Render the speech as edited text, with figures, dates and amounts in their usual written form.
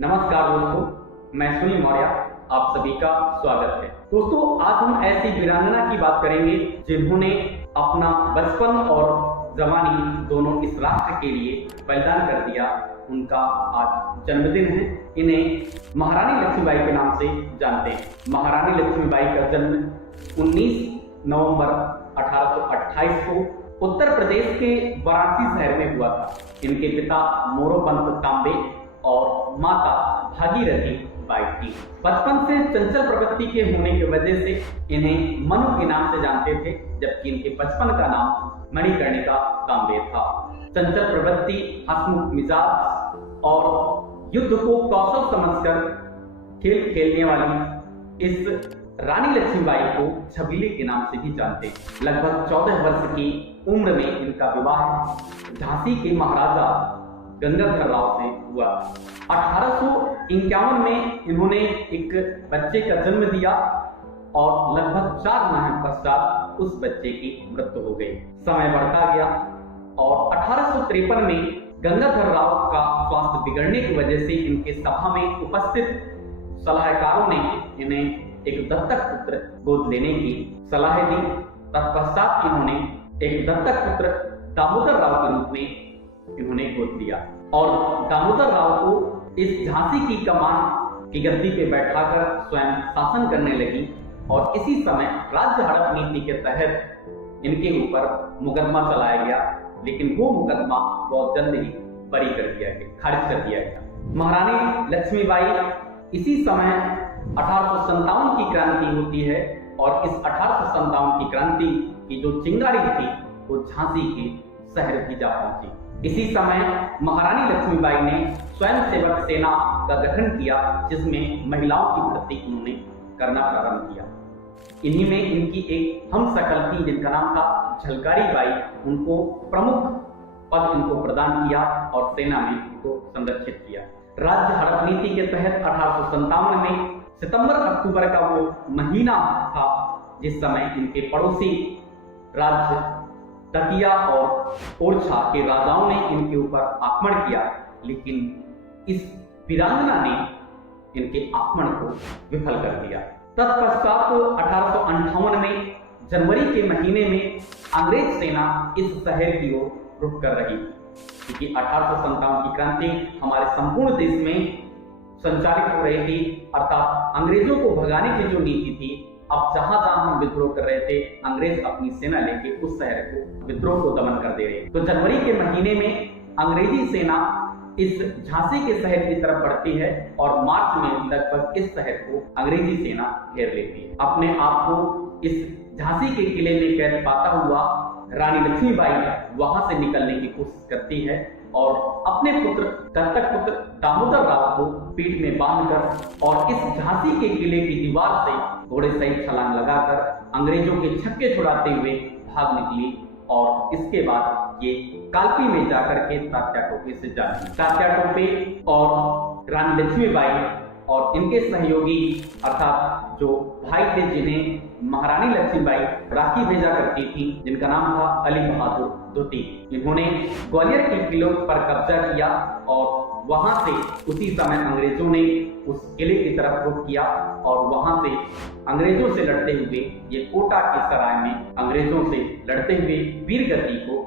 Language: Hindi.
नमस्कार दोस्तों, मैं सुनील मौर्य आप सभी का स्वागत है। दोस्तों, आज हम ऐसी वीरांगना की बात करेंगे जिन्होंने अपना बचपन और जवानी दोनों इस राष्ट्र के लिए बलिदान कर दिया। उनका आज जन्मदिन है। इन्हें महारानी लक्ष्मीबाई के नाम से जानते हैं। महारानी लक्ष्मीबाई का जन्म 19 नवंबर 1828 को उत्तर प्रदेश के वाराणसी शहर में हुआ था। इनके पिता मोरोपंत तांबे और माता भागीरथी बाई थी। बचपन से चंचल प्रवृत्ति के होने की वजह से इन्हें मनु के नाम से जानते थे, जबकि इनके बचपन का नाम मणिकर्णिका तांबे था। चंचल प्रवृत्ति, हंसमुख मिजाज और युद्ध को कौशल समझकर खेल खेलने वाली इस रानी लक्ष्मीबाई को छबीले के नाम से भी जानते हैं। लगभग 14 वर्ष की उम्र में इनका विवाह झांसी के महाराजा गंगाधर राव से हुआ। 1851 में इन्होंने एक बच्चे का जन्म दिया और लगभग 4 माह पश्चात उस बच्चे की मृत्यु हो गई। समय बढ़ता गया और 1853 में गंगाधर राव का स्वास्थ्य बिगड़ने की वजह से इनके सभा में उपस्थित सलाहकारों ने इन्हें एक दत्तक पुत्र गोद लेने की सलाह दी। तत्पश्चात इन्होंने एक दत्तक पुत्र दामोदर राव के रूप में इन्होंने गोद लिया और दामोदर राव को इस झांसी की कमान की गद्दी पे बैठाकर स्वयं शासन करने लगी। और इसी समय राज्य हड़प नीति के तहत इनके ऊपर मुकदमा चलाया गया, लेकिन वो मुकदमा बहुत जल्द ही बरी कर दिया गया, खारिज कर दिया गया। महारानी लक्ष्मीबाई इसी समय 1857 की क्रांति होती है और इस 1857 की क्रांति की जो चिंगारी थी वो झांसी के शहर भी जा पहुंची। इसी समय महारानी लक्ष्मीबाई ने स्वयंसेवक सेना का गठन किया, जिसमें महिलाओं की भर्ती उन्होंने करना प्रारंभ किया। इन्हीं में इनकी एक हम शकल थी जिनका नाम था झलकारी बाई। उनको प्रमुख पद इनको प्रदान किया और सेना में इनको संरक्षित किया। राज्य हड़प नीति के तहत 1857 में सितंबर अक्टूबर का वो महीना था जिस समय इनके पड़ोसी राज्य दतिया और ओरछा के राजाओं ने इनके ऊपर आक्रमण किया, लेकिन इस वीरांगना ने इनके आक्रमण को विफल कर दिया। तत्पश्चात 1858 में जनवरी के महीने में अंग्रेज सेना इस शहर की ओर रुख कर रही थी, क्योंकि 1857 की क्रांति हमारे संपूर्ण देश में संचालित हो रही थी। अर्थात अंग्रेजों को भगाने की जो नीति थी, अब जहां जहां हम विद्रोह कर रहे थे, अंग्रेज अपनी सेना लेके उस शहर को विद्रोह को दमन कर दे रहे। तो जनवरी के महीने में अंग्रेजी सेना इस झांसी के शहर की तरफ बढ़ती है और मार्च में लगभग इस शहर को अंग्रेजी सेना घेर लेती है। अपने आप को इस झांसी के किले में कैद पाता हुआ रानी लक्ष्मीबाई वहां से निकलने की कोशिश करती है और अपने पुत्र दत्तक पुत्र दामोदर राव को पीठ में बांधकर और इस झांसी के किले की दीवार से घोड़े सहित छलांग लगाकर अंग्रेजों के छक्के छुड़ाते हुए भाग निकली। और इसके बाद ये कालपी में जाकर के तात्या टोपे से जाती। तात्या टोपे और रानी लक्ष्मीबाई और इनके सहयोगी अर्थात जो भाई थे जिन्हें महारानी लक्ष्मीबाई राखी भेजा करती थी, जिनका नाम था अली बहादुर द्विती, इन्होंने ग्वालियर के किलों पर कब्जा किया और वहां से उसी समय अंग्रेजों ने उस किले की तरफ रुख किया और वहां से अंग्रेजों से लड़ते हुए ये कोटा के सराय में अंग्रेजों से लड़ते हुए वीर गति को